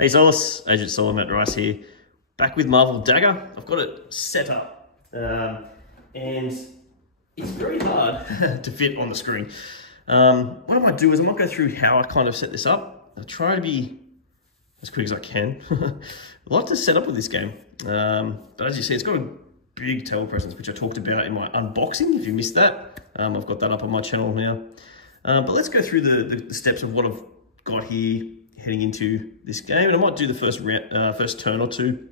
Hey Soloists, Agent Solomon Rice here, back with Marvel D.A.G.G.E.R. I've got it set up, and it's very hard to fit on the screen. What I might do is I might go through how I kind of set this up. I'll try to be as quick as I can. A lot to set up with this game, but as you see, it's got a big table presence, which I talked about in my unboxing. If you missed that, I've got that up on my channel now. But let's go through the steps of what I've got here heading into this game, and I might do the first turn or two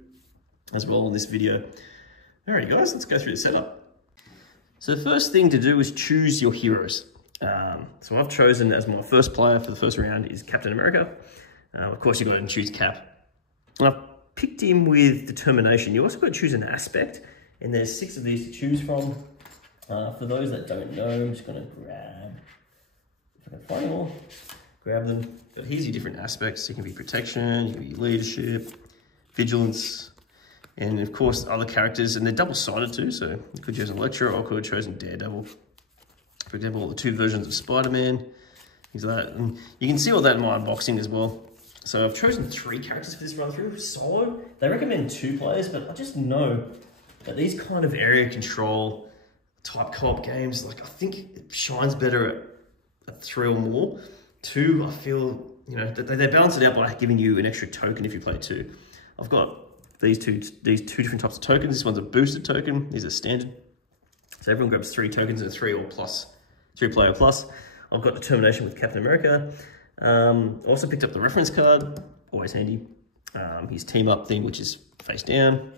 as well in this video. Alright guys, let's go through the setup. So the first thing to do is choose your heroes. So I've chosen as my first player for the first round is Captain America. Of course you go ahead and choose Cap. And I've picked him with determination. You also got to choose an aspect, and there's 6 of these to choose from. For those that don't know, I'm just going to grab, if I can find them all, grab them. But here's your different aspects. It can be protection, you can be leadership, vigilance, and of course other characters, and they're double-sided too, so you could choose Electra or could have chosen Daredevil. For example, the 2 versions of Spider-Man, things like that. And you can see all that in my unboxing as well. So I've chosen 3 characters for this run through. Solo, they recommend 2 players, but I just know that these kind of area control type co-op games, like I think it shines better at 3 or more. 2, I feel, you know, they balance it out by giving you an extra token if you play 2. I've got these two different types of tokens. This one's a boosted token, these are standard. So everyone grabs 3 tokens and 3 player plus. I've got determination with Captain America. Also picked up the reference card, always handy. His team up thing, which is face down,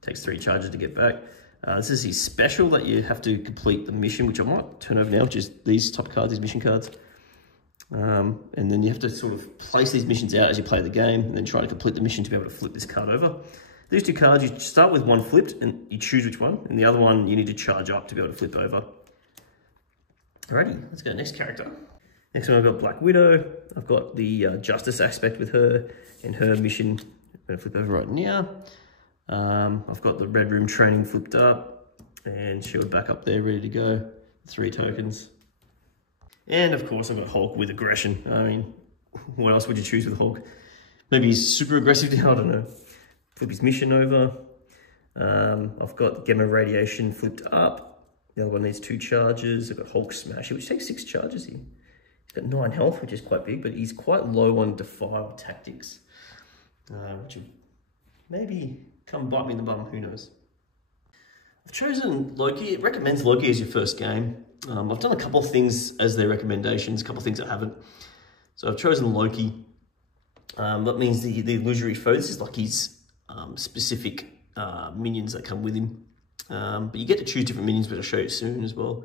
takes 3 charges to get back. This is his special that you have to complete the mission, which I might turn over now, which is these top cards, these mission cards. And then you have to sort of place these missions out as you play the game, and then try to complete the mission to be able to flip this card over. These 2 cards, you start with one flipped, and you choose which one, and the other one you need to charge up to be able to flip over. Alrighty, let's go next character. Next one I've got Black Widow. I've got the justice aspect with her, and her mission, I'm going to flip over right now. I've got the Red Room training flipped up, and shield back up there, ready to go. 3 tokens. And of course I've got Hulk with aggression. I mean, what else would you choose with Hulk? Maybe he's super aggressive now, I don't know. Flip his mission over. I've got Gamma Radiation flipped up. The other one needs 2 charges. I've got Hulk Smash, which takes 6 charges here. He's got 9 health, which is quite big, but he's quite low on Defile Tactics. Which will maybe come bite me in the bum, who knows. I've chosen Loki. It recommends Loki as your first game. I've done a couple of things as their recommendations, a couple of things I haven't. So I've chosen Loki. That means the illusory foe. This is like his specific minions that come with him. But you get to choose different minions, which I'll show you soon as well.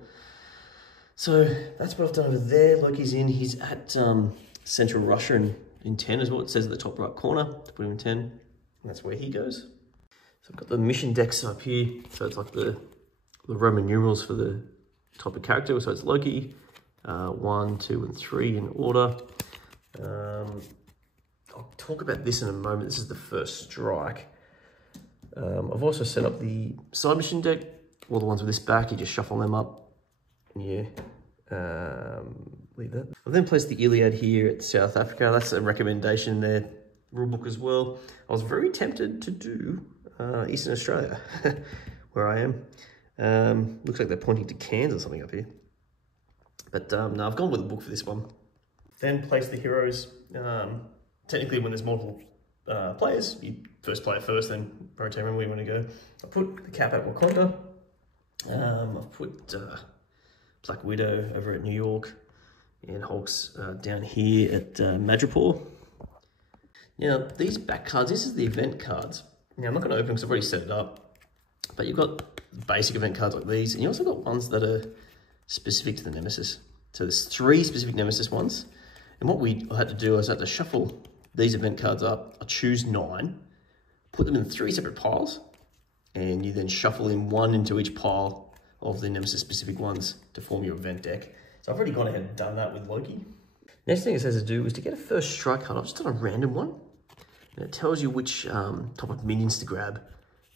So that's what I've done over there. Loki's in. He's at Central Russia in 10 as well. It says at the top right corner to put him in 10. And that's where he goes. So I've got the mission decks up here. So it's like the Roman numerals for the type of character. So it's Loki, 1, 2, and 3 in order. I'll talk about this in a moment. This is the first strike. I've also set up the side mission deck. All the ones with this back, you just shuffle them up. Yeah, leave that. I've then placed the Iliad here at South Africa. That's a recommendation in their rulebook as well. I was very tempted to do Eastern Australia, where I am. Looks like they're pointing to Cairns or something up here. But no, I've gone with the book for this one. Then place the heroes. Technically, when there's multiple players, you first play it first, then rotate around where you want to go. I put the Cap at Wakanda. I've put Black Widow over at New York, and Hulk's down here at Madripoor. Now, these back cards, this is the event cards. Now, I'm not going to open them because I've already set it up, but you've got basic event cards like these, and you also got ones that are specific to the Nemesis. So there's 3 specific Nemesis ones, and what I had to do is I had to shuffle these event cards up. I choose 9, put them in 3 separate piles, and you then shuffle in 1 into each pile of the Nemesis specific ones to form your event deck. So I've already gone ahead and done that with Loki. Next thing it says to do is to get a first strike card. I've just done a random one, and it tells you which type of minions to grab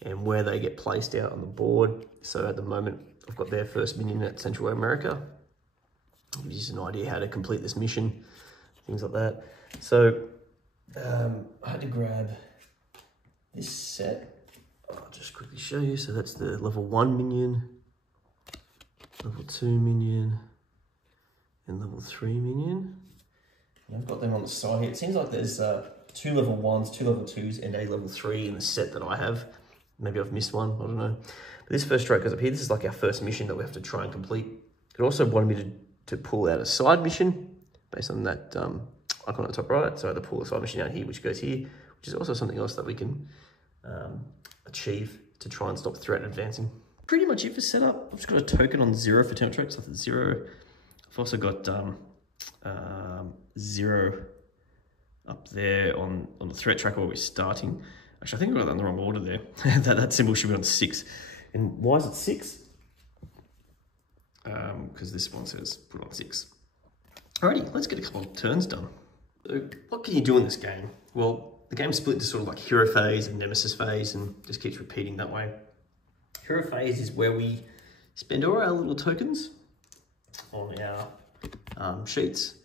and where they get placed out on the board. So at the moment, I've got their first minion at Central America. Gives you an idea how to complete this mission, things like that. So I had to grab this set. I'll just quickly show you. So that's the level 1 minion, level 2 minion, and level 3 minion. And I've got them on the side here. It seems like there's 2 level 1s, 2 level 2s, and a level 3 in the set that I have. Maybe I've missed one, I don't know. But this first stroke goes up here. This is like our first mission that we have to try and complete. It also wanted me to pull out a side mission based on that icon at the top right. So I had to pull a side mission out here, which goes here, which is also something else that we can achieve to try and stop the threat advancing. Pretty much it for setup. I've just got a token on 0 for temp tracks, so that's 0. I've also got 0 up there on the threat tracker where we're starting. Actually, I think I got that in the wrong order there. that symbol should be on 6. And why is it 6? Because this one says put on 6. Alrighty, let's get a couple of turns done. So what can you do in this game? Well, the game's split into sort of like hero phase and nemesis phase, and just keeps repeating that way. Hero phase is where we spend all our little tokens on our sheets.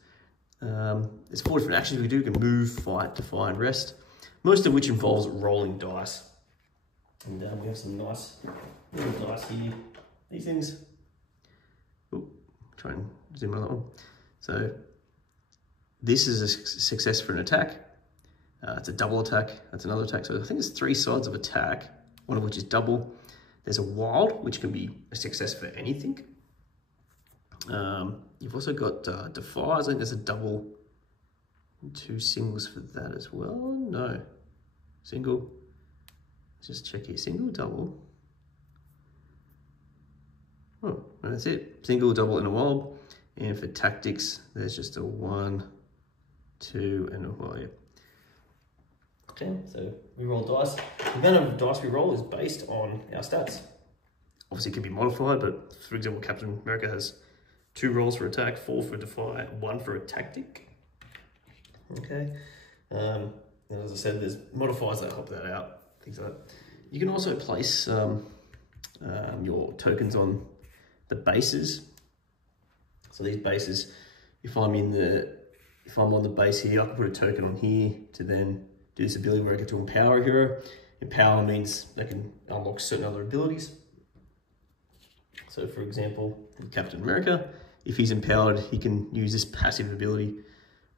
There's 4 different actions we do. We can move, fight, defy, and rest. Most of which involves rolling dice. And we have some nice little dice here. These things. Ooh, try and zoom on that one. So this is a success for an attack. It's a double attack. That's another attack. So I think there's 3 sides of attack, one of which is double. There's a wild, which can be a success for anything. You've also got defies. I think there's a double, 2 singles for that as well. No, single. Let's just check here. Single, double. Oh, and that's it. Single, double, and a wild. And for tactics, there's just a 1, 2, and a wild. Yeah. Okay, so we roll dice. The amount of dice we roll is based on our stats. Obviously, it can be modified, but for example, Captain America has 2 rolls for attack, 4 for defy, 1 for a tactic. Okay, and as I said, there's modifiers that help that out, things like that. You can also place your tokens on the bases. So these bases, if I'm on the base here, I can put a token on here to then do this ability where I get to empower a hero. Empower means they can unlock certain other abilities. So for example, Captain America, if he's empowered, he can use this passive ability.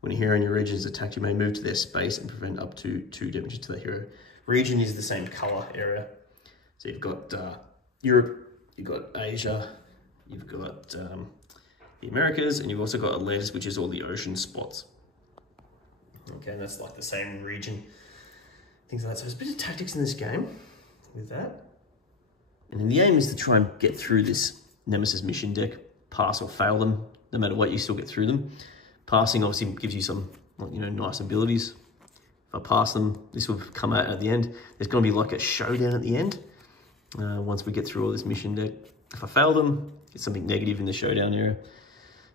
When a hero in your region is attacked, you may move to their space and prevent up to 2 damages to that hero. Region is the same color area. So you've got Europe, you've got Asia, you've got the Americas, and you've also got Atlantis, which is all the ocean spots. Okay, and that's like the same region, things like that. So there's a bit of tactics in this game with that. And then the aim is to try and get through this Nemesis mission deck, pass or fail them. No matter what, you still get through them. Passing obviously gives you some, nice abilities. If I pass them, this will come out at the end. There's going to be like a showdown at the end once we get through all this mission deck. If I fail them, it's something negative in the showdown area.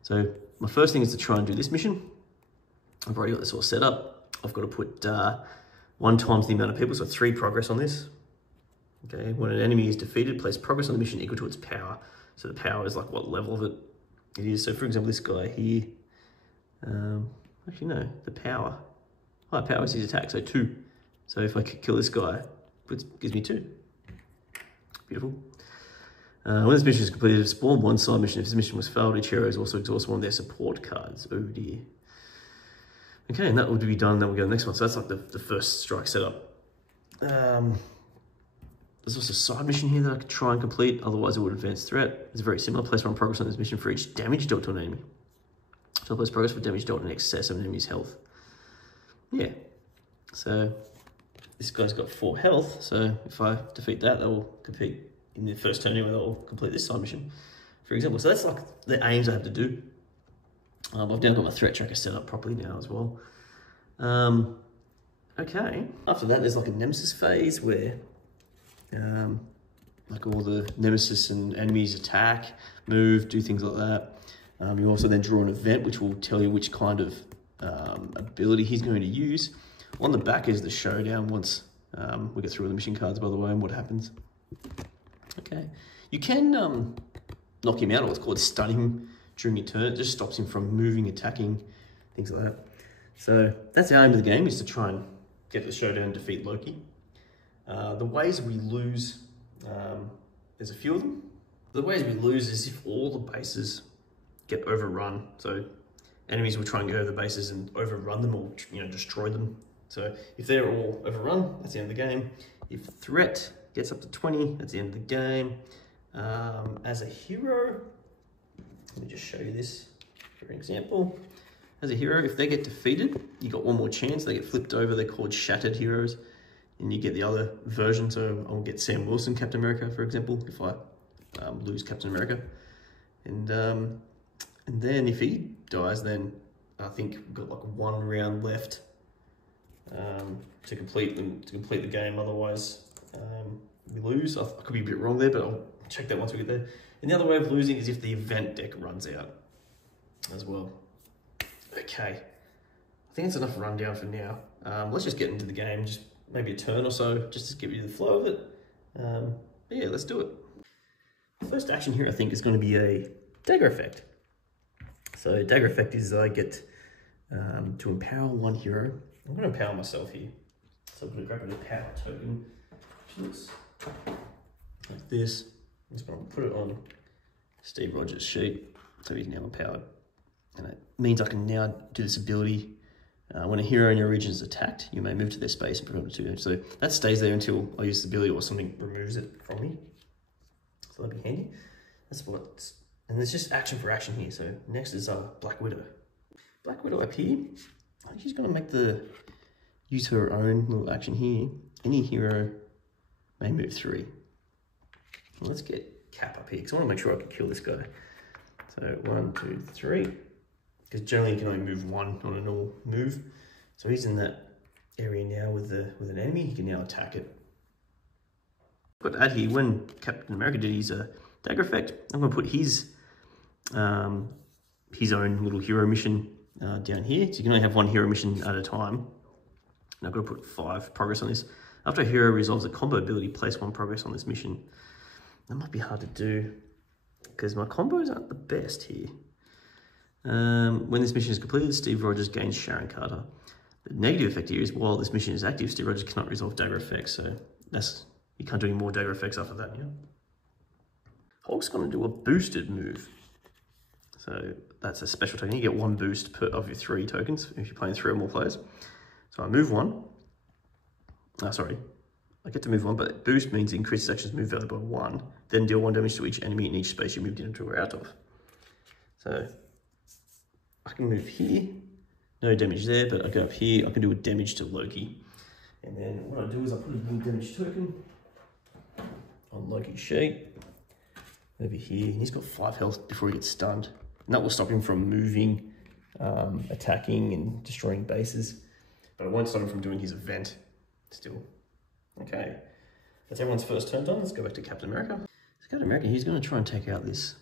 So my first thing is to try and do this mission. I've already got this all set up. I've got to put 1 times the amount of people, so 3 progress on this. Okay, when an enemy is defeated, place progress on the mission equal to its power. So the power is like what level of it is. So for example, this guy here, actually no, the power. High power is his attack, so 2. So if I kill this guy, it gives me 2. Beautiful. When this mission is completed, spawn 1 side mission. If this mission was failed, each hero is also exhaust 1 of their support cards. Oh dear. Okay, and that would be done, then we'll go to the next one. So that's like the first strike setup. There's also a side mission here that I could try and complete, otherwise it would advance threat. It's very similar. Place 1 progress on this mission for each damage dealt to an enemy. So I place progress for damage dealt in excess of an enemy's health. Yeah, so this guy's got 4 health, so if I defeat that, that will compete in the first turn anyway, that will complete this side mission, for example. So that's like the aims I have to do. I've now got my threat tracker set up properly now as well. Okay, after that there's like a nemesis phase where like all the nemesis and enemies attack, move, do things like that. You also then draw an event which will tell you which kind of ability he's going to use. On the back is the showdown once we get through all the mission cards, by the way, and what happens. Okay, you can knock him out, or what's called stun him during your turn. It just stops him from moving, attacking, things like that. So that's the aim of the game, is to try and get the showdown and defeat Loki. The ways we lose, there's a few of them. The ways we lose is if all the bases get overrun. So enemies will try and get over the bases and overrun them, or destroy them. So if they're all overrun, that's the end of the game. If threat gets up to 20, that's the end of the game. As a hero, let me just show you this for an example. As a hero, if they get defeated, you got one more chance. They get flipped over. They're called shattered heroes, and you get the other version. So I'll get Sam Wilson, Captain America, for example, if I lose Captain America, and then if he dies, then I think we've got like one round left to complete the game. Otherwise, we lose. I could be a bit wrong there, but I'll check that once we get there. And the other way of losing is if the event deck runs out as well. Okay, I think that's enough rundown for now. Let's just get into the game, just maybe a turn or so, just to give you the flow of it. Yeah, let's do it. The first action here, I think, is going to be a dagger effect. So dagger effect is I get to empower one hero. I'm going to empower myself here. So I'm going to grab a power token, which looks like this. I'm just going to put it on Steve Rogers' sheet, so he's now empowered. And it means I can now do this ability. When a hero in your region is attacked, you may move to their space and put it on 2 damage. So that stays there until I use the ability or something removes it from me. So that'd be handy. That's what, and there's just action for action here. So next is Black Widow. Black Widow up here, I think she's going to use her own little action here. Any hero may move 3. Well, let's get Cap up here, because I want to make sure I can kill this guy. So 1, 2, 3. Because generally you can only move 1 on a normal move. So he's in that area now with an enemy. He can now attack it. Got to add here, when Captain America did his dagger effect, I'm going to put his own little hero mission down here. So you can only have 1 hero mission at a time. And I've got to put 5 progress on this. After a hero resolves a combo ability, place 1 progress on this mission. That might be hard to do, because my combos aren't the best here. When this mission is completed, Steve Rogers gains Sharon Carter. The negative effect here is while this mission is active, Steve Rogers cannot resolve dagger effects, so you can't do any more dagger effects after that. Yeah. Hulk's going to do a boosted move. So that's a special token. You get 1 boost per of your 3 tokens if you're playing 3 or more players. So I move 1. Sorry. I get to move 1, but boost means increases actions move value by 1, then deal 1 damage to each enemy in each space you moved into or out of. So I can move here, no damage there, but I go up here, I can do a damage to Loki. And then what I do is I put a little damage token on Loki's sheet, over here. He's got 5 health before he gets stunned. And that will stop him from moving, attacking and destroying bases. But it won't stop him from doing his event still. Okay, that's everyone's first turn done. Let's go back to Captain America. So Captain America, he's going to try and take out this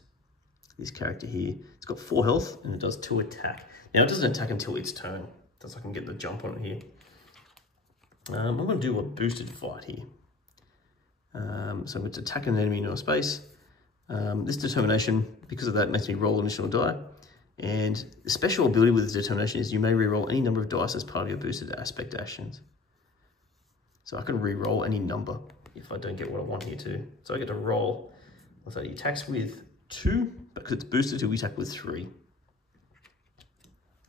character here. It's got 4 health and it does 2 attack. Now it doesn't attack until its turn, so I can get the jump on it here. I'm going to do a boosted fight here. So it's attacking an enemy in your space. This determination, because of that, makes me roll an additional die. And the special ability with this determination is you may reroll any number of dice as part of your boosted aspect actions. So I can re-roll any number if I don't get what I want here too. So I get to roll, let's say he attacks with 2, but because it's boosted, he'll attack with 3.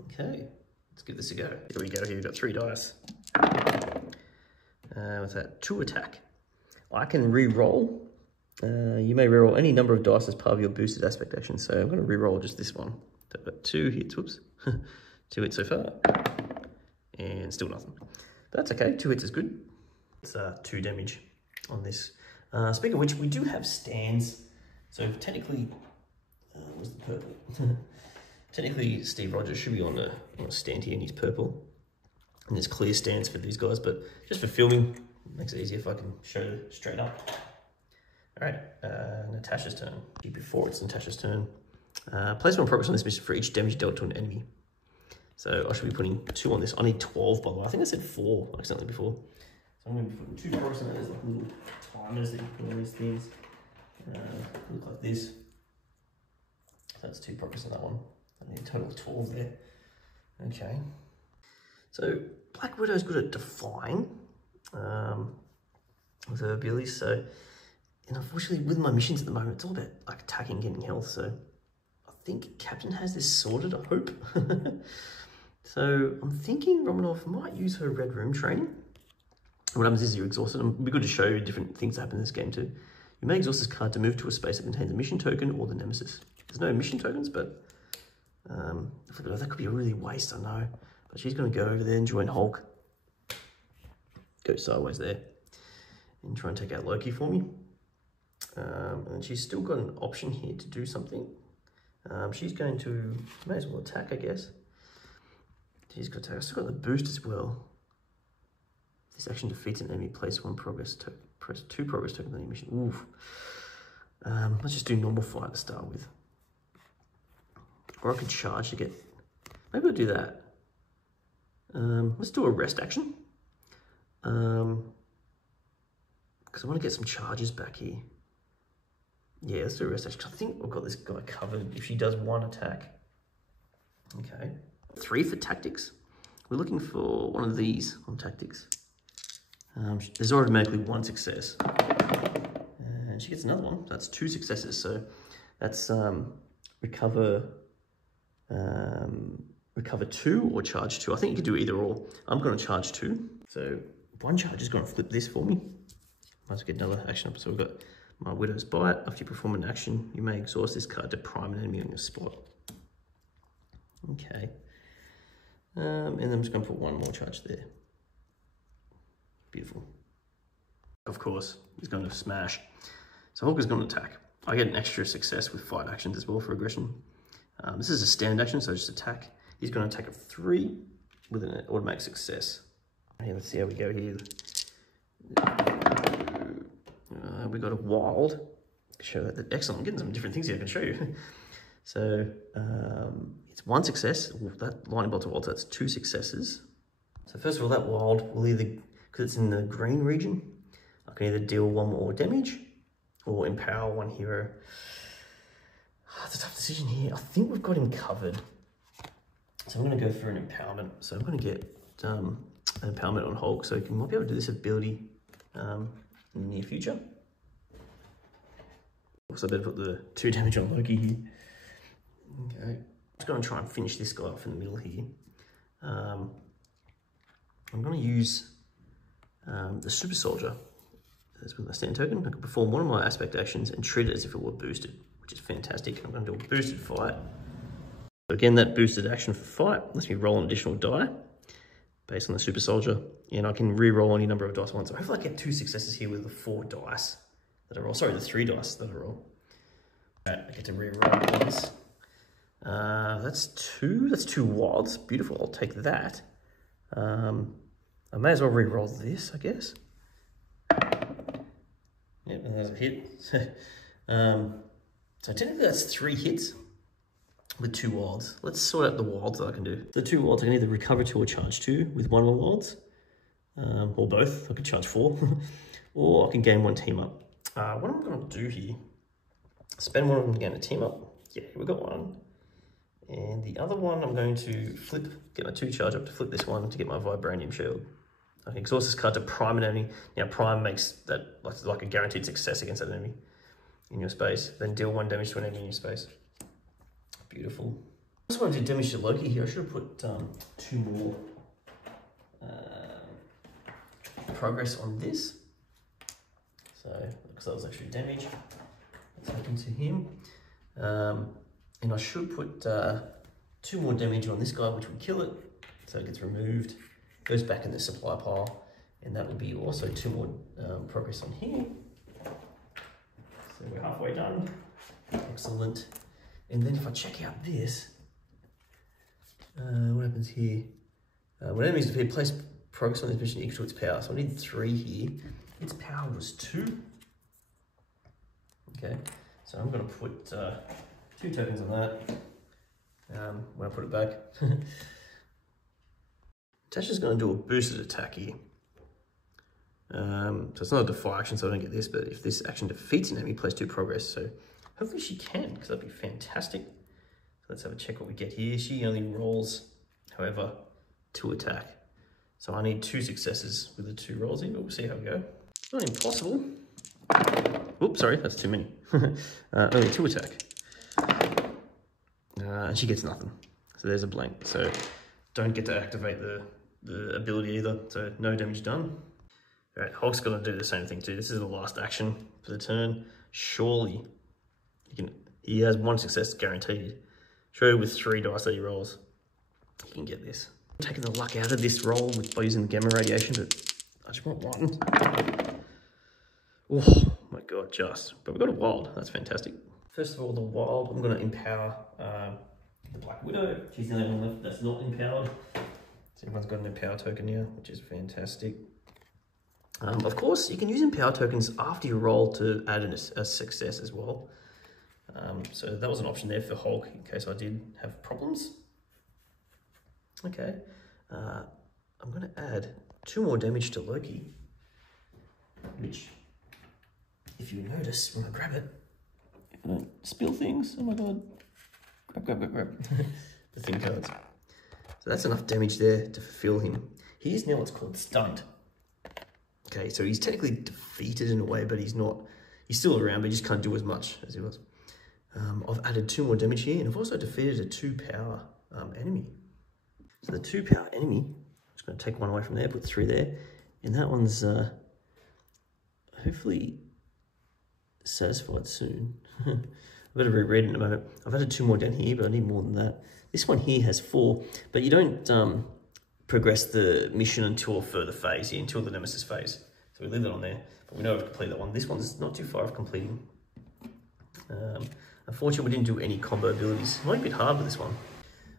Okay, let's give this a go. Here we go, here we've got 3 dice. What's that? 2 attack. I can re-roll. You may re-roll any number of dice as part of your boosted aspect action. So I'm going to re-roll just this one. So I've got 2 hits, whoops. 2 hits so far. And still nothing. But that's okay, 2 hits is good. It's 2 damage on this. Speaking of which, we do have stands. So technically, where's the purple? Technically, Steve Rogers should be on a stand here, and he's purple. And there's clear stands for these guys, but just for filming, it makes it easier if I can show straight up. All right, Natasha's turn. Before it's Natasha's turn, place 1 progress on this mission for each damage dealt to an enemy. So I should be putting 2 on this. I need 12, by the way. I think I said 4 accidentally before. So I'm going to be putting 2 progress on it. There's like little timers that you put on these things. Look like this. So that's 2 progress on that one. I need a total of 12 there. Okay. So Black Widow's good at defying with her abilities. So, and unfortunately with my missions at the moment, it's all about like attacking, getting health. So I think Captain has this sorted, I hope. So I'm thinking Romanov might use her Red Room training. What happens is you're exhausted. It'd be good to show you different things that happen in this game too. You may exhaust this card to move to a space that contains a mission token or the Nemesis. There's no mission tokens, but that could be a really waste, I know. But she's going to go over there and join Hulk. Go sideways there. And try and take out Loki for me. And she's still got an option here to do something. She's going to, may as well attack, I guess. She's got to attack. I've still got the boost as well. This action defeats an enemy, place 1 progress token, press 2 progress tokens on the mission. Oof. Let's just do normal fight to start with. Or I could charge to get, maybe I'll do that. Let's do a rest action. Because I want to get some charges back here. Yeah, let's do a rest action. I think I've got this guy covered if she does 1 attack. Okay. 3 for tactics. We're looking for one of these on tactics. There's automatically 1 success. And she gets another one. That's 2 successes. So that's recover 2 or charge 2. I think you could do either or. I'm going to charge 2. So 1 charge is going to flip this for me. Might as well get another action up. So we've got my Widow's Bite. After you perform an action, you may exhaust this card to prime an enemy on your spot. Okay. And then I'm just going to put 1 more charge there. Beautiful. Of course, he's going to smash. So Hulk is going to attack. I get an extra success with 5 actions as well for aggression. This is a stand action, so just attack. He's going to attack at 3 with an automatic success. Okay, let's see how we go here. We got a wild. Show that. Excellent. I'm getting some different things here I can show you. So it's 1 success. Ooh, that lightning bolt to wild, that's 2 successes. So first of all, that wild will either, because it's in the green region, I can either deal 1 more damage or empower 1 hero. It's a tough decision here. I think we've got him covered. So I'm going to go for an empowerment. So I'm going to get an empowerment on Hulk, so he might be able to do this ability in the near future. Also, I better put the 2 damage on Loki here. Okay, just going to try and finish this guy off in the middle here. I'm going to use the Super Soldier as with my stand token. I can perform 1 of my aspect actions and treat it as if it were boosted, which is fantastic. I'm going to do a boosted fight. So again, that boosted action for fight lets me roll an additional die based on the Super Soldier, and I can re-roll any number of dice once. So hopefully I get 2 successes here with the 4 dice that I roll. Sorry, the 3 dice that I roll. Right, I get to re-roll once. That's 2 wilds. Beautiful, I'll take that. I may as well re-roll this, I guess. Yep, and there's a hit. So technically that's 3 hits with 2 wilds. Let's sort out the wilds that I can do. The 2 wilds, I can either recover 2 or charge 2 with 1 more wilds. Or both, I could charge 4. Or I can gain 1 team up. What am I going to do here? Spend 1 of them to gain a team up. Yeah, we got 1. And the other one, I'm going to get my 2 charge up to flip this one to get my Vibranium Shield. I can exhaust this card to prime an enemy. Now, prime makes that like a guaranteed success against that enemy in your space. Then deal 1 damage to an enemy in your space. Beautiful. I just want to do damage to Loki here. I should have put 2 more progress on this. So, because that was actually damage. Let's happen to him. And I should put 2 more damage on this guy, which would kill it. So it gets removed, goes back in the supply pile, and that would be also 2 more progress on here. So we're halfway done. Excellent. And then if I check out this, what happens here? When enemies defeated, place progress on this mission equal to its power. So I need 3 here. Its power was 2. Okay, so I'm going to put 2 tokens on that when I put it back. Tasha's going to do a boosted attack here. So it's not a defy action, so I don't get this, but if this action defeats an enemy, place 2 progress. So hopefully she can, because that'd be fantastic. So let's have a check what we get here. She only rolls, however, to attack. So I need 2 successes with the 2 rolls in, but we'll see how we go. It's not impossible. Oops, sorry, that's too many. Only 2 attack. And she gets nothing. So there's a blank. So don't get to activate the ability either. So no damage done. All right, Hulk's gonna do the same thing too. This is the last action for the turn. Surely he has 1 success guaranteed. Surely with 3 dice that he rolls, he can get this. I'm taking the luck out of this roll by using the gamma radiation, but I just want 1. Oh my god, but we got a wild. That's fantastic. First of all, the wild, I'm going to empower the Black Widow. She's the only one left that's not empowered. So everyone's got an empower token now, which is fantastic. Of course, you can use empower tokens after you roll to add a success as well. So that was an option there for Hulk in case I did have problems. Okay, I'm going to add 2 more damage to Loki, which, if you notice when I grab it, if I don't spill things, oh my god, grab. The thin cards. So that's enough damage there to fulfill him. He is now what's called stunned. Okay, so he's technically defeated in a way, but he's still around, but he just can't do as much as he was. I've added 2 more damage here, and I've also defeated a 2 power enemy. So the 2 power enemy, I'm just going to take 1 away from there, put 3 there, and that one's hopefully satisfied soon. I better reread in a moment. I've added 2 more down here, but I need more than that. This one here has 4, but you don't progress the mission until a further phase here, until the Nemesis phase. So we leave it on there, but we know we've completed that one. This one's not too far off completing. Unfortunately, we didn't do any combo abilities. It might be a bit hard with this one.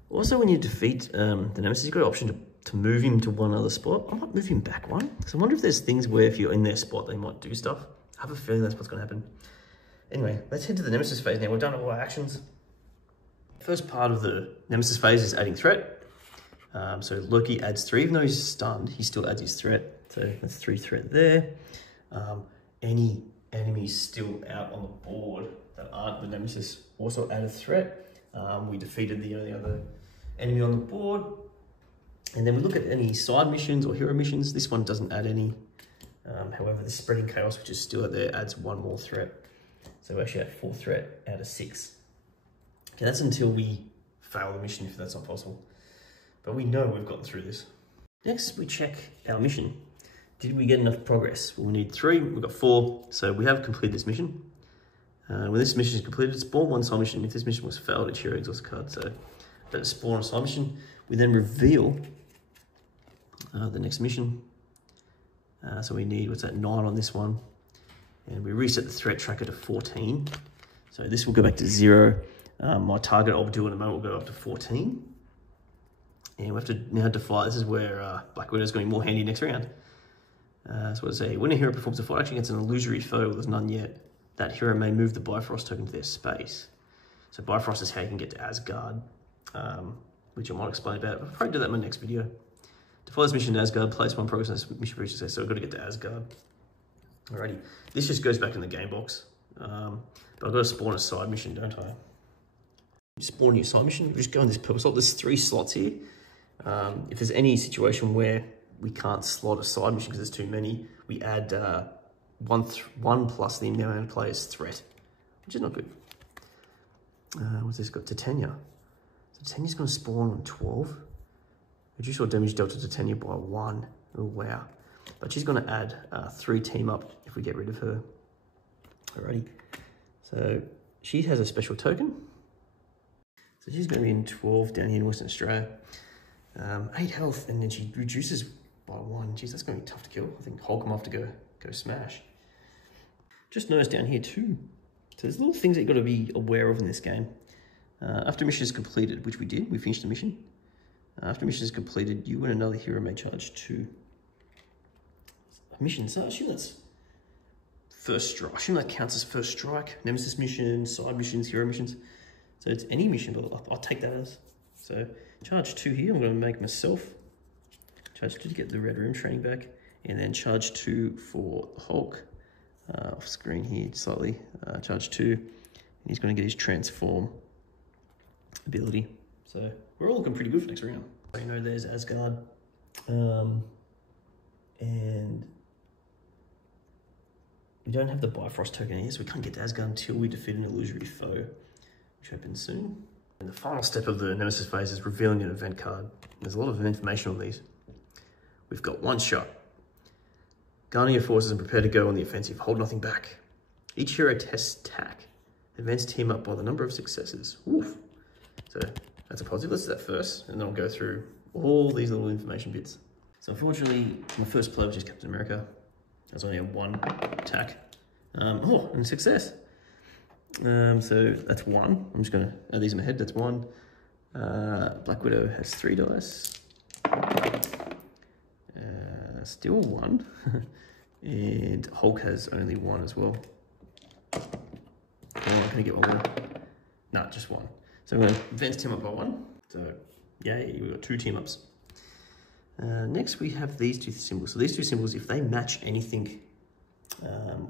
Also, when you defeat the Nemesis, you've got an option to move him to one other spot. I might move him back 1. So I wonder if there's things where if you're in their spot, they might do stuff. I have a feeling that's what's going to happen. Anyway, let's head to the Nemesis phase now. We've done all our actions. First part of the Nemesis phase is adding threat. So Loki adds 3, even though he's stunned, he still adds his threat. So that's 3 threat there. Any enemies still out on the board that aren't the Nemesis also add a threat. We defeated the only other enemy on the board. And then we look at any side missions or hero missions. This one doesn't add any. However, the Spreading Chaos, which is still out there, adds 1 more threat. So we actually have 4 threat out of 6. Okay, that's until we fail the mission, if that's not possible. But we know we've gotten through this. Next, we check our mission. Did we get enough progress? Well, we need 3, we've got 4, so we have completed this mission. When this mission is completed, spawn 1 side mission. If this mission was failed, each hero exhausts a card. So let's spawn a side mission. We then reveal the next mission. So we need, 9 on this one. And we reset the threat tracker to 14. So this will go back to 0. My target I'll do in a moment will go up to 14. And we have to now defy. This is where Black Widow is going to be more handy next round. So what does it say? When a hero performs a fight action against an illusory foe, there's none yet, that hero may move the Bifrost token to their space. So Bifrost is how you can get to Asgard, which I might explain about. I'll probably do that in my next video. Defy this mission to Asgard, place 1 progress on this mission for each success. So I've got to get to Asgard. Alrighty, this just goes back in the game box. But I've got to spawn a side mission, don't I? Spawn your side mission, you just go in this purple slot. There's 3 slots here. If there's any situation where we can't slot a side mission because there's too many, we add 1 plus the amount of player's threat, which is not good. What's this got? Titania. So Titania's going to spawn on 12. Reduce your damage dealt to Titania by 1. Oh, wow. But she's going to add 3 team up if we get rid of her. Alrighty. So she has a special token. So she's going to be in 12 down here in Western Australia. 8 health, and then she reduces by 1. Jeez, that's going to be tough to kill. I think Hulk will have to go smash. Just notice down here too. So there's little things that you've got to be aware of in this game. After mission is completed, which we did, we finished the mission. After mission is completed, you and another hero may charge 2 missions. So I assume that's first strike. I assume that counts as first strike. Nemesis missions, side missions, hero missions. So it's any mission, but I'll take that as. So charge 2 here. I'm going to make myself charge 2 to get the Red Room training back, and then charge 2 for Hulk. Off screen here slightly. Charge 2, and he's going to get his transform ability. So we're all looking pretty good for next round. You know, there's Asgard. And we don't have the Bifrost token here, so we can't get Asgard until we defeat an illusory foe, which opens soon. And the final step of the Nemesis phase is revealing an event card. There's a lot of information on these. We've got one shot. Garner your forces and prepare to go on the offensive. Hold nothing back. Each hero tests tack. Advance team up by the number of successes. Oof. So that's a positive. Let's do that first, and then I'll go through all these little information bits. So unfortunately, my first play was just Captain America. There's only a one attack. Oh, and success. So that's one. I'm just gonna add these in my head. That's one. Black Widow has 3 dice. Still one. And Hulk has only 1 as well. Oh, I'm gonna get one more. Nah, just 1. So we're gonna advance team up by 1. So yay, we've got 2 team ups. Next we have these 2 symbols. So these 2 symbols, if they match anything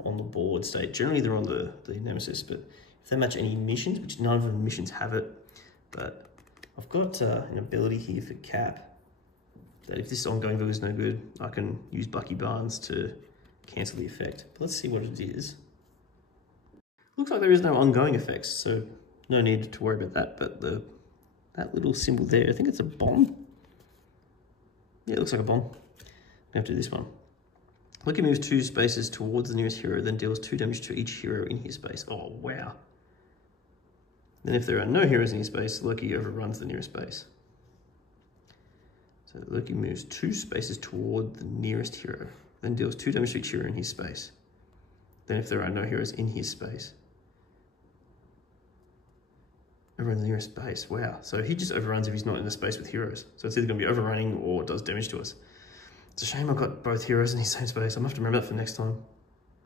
on the board state, generally they're on the Nemesis, but if they match any missions, which none of the missions have it, but I've got an ability here for Cap, that if this ongoing value is no good, I can use Bucky Barnes to cancel the effect. But let's see what it is. Looks like there is no ongoing effects, so no need to worry about that, but that little symbol there, I think it's a bomb. Yeah, it looks like a bomb. I'm gonna have to do this one. Loki moves 2 spaces towards the nearest hero, then deals 2 damage to each hero in his space. Oh, wow. Then if there are no heroes in his space, Loki overruns the nearest space. So Loki moves 2 spaces toward the nearest hero, then deals 2 damage to each hero in his space. Then if there are no heroes in his space, overrun the nearest space. Wow. So he just overruns if he's not in the space with heroes. So it's either going to be overrunning or it does damage to us. It's a shame I've got both heroes in his same space. I'm going to have to remember that for next time.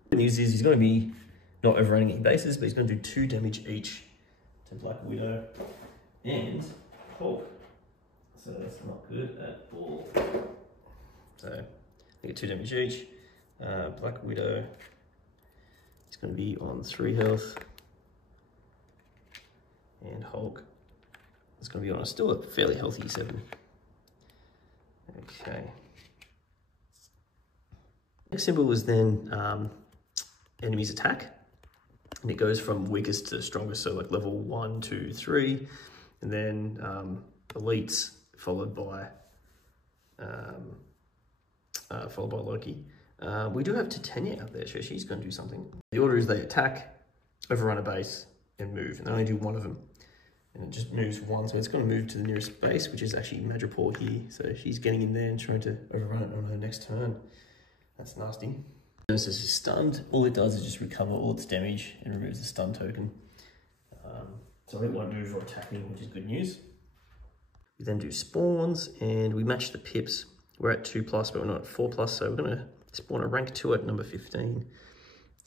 The good news is he's going to be not overrunning any bases, but he's going to do 2 damage each to Black Widow and Hulk. So that's not good at all. So they get 2 damage each. Black Widow is going to be on 3 health. And Hulk is going to be on still a fairly healthy 7. Okay. Next symbol is then enemies attack. And it goes from weakest to strongest, so like level 1, 2, 3. And then elites followed by Loki. We do have Titania out there, so she's going to do something. The order is they attack, overrun a base, and move, and they only do 1 of them. And it just moves 1, so it's going to move to the nearest base, which is actually Madripoor here. So she's getting in there and trying to overrun it on her next turn. That's nasty. Nemesis is stunned. All it does is just recover all its damage and removes the stun token. So I think what I do for attacking, which is good news. We then do spawns, and we match the pips. We're at 2+, but we're not at 4+, so we're going to spawn a rank 2 at number 15.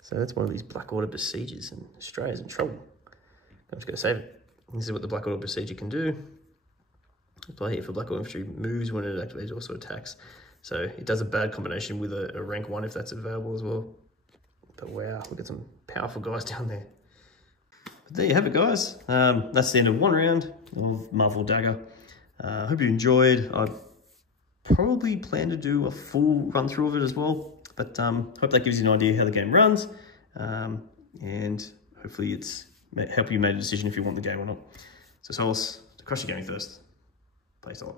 So that's one of these Black Order Besiegers, and Australia's in trouble. I'm just going to save it. This is what the Black Order Besieger can do. Apply here for Black Order Infantry, moves when it activates, also attacks. So it does a bad combination with a rank 1 if that's available as well. But wow, look at some powerful guys down there. But there you have it, guys. That's the end of 1 round of Marvel D.A.G.G.E.R. I hope you enjoyed. I probably plan to do a full run through of it as well. But hope that gives you an idea how the game runs. And hopefully it's help you make a decision if you want the game or not. So Solace, crush your gaming first. Play solid.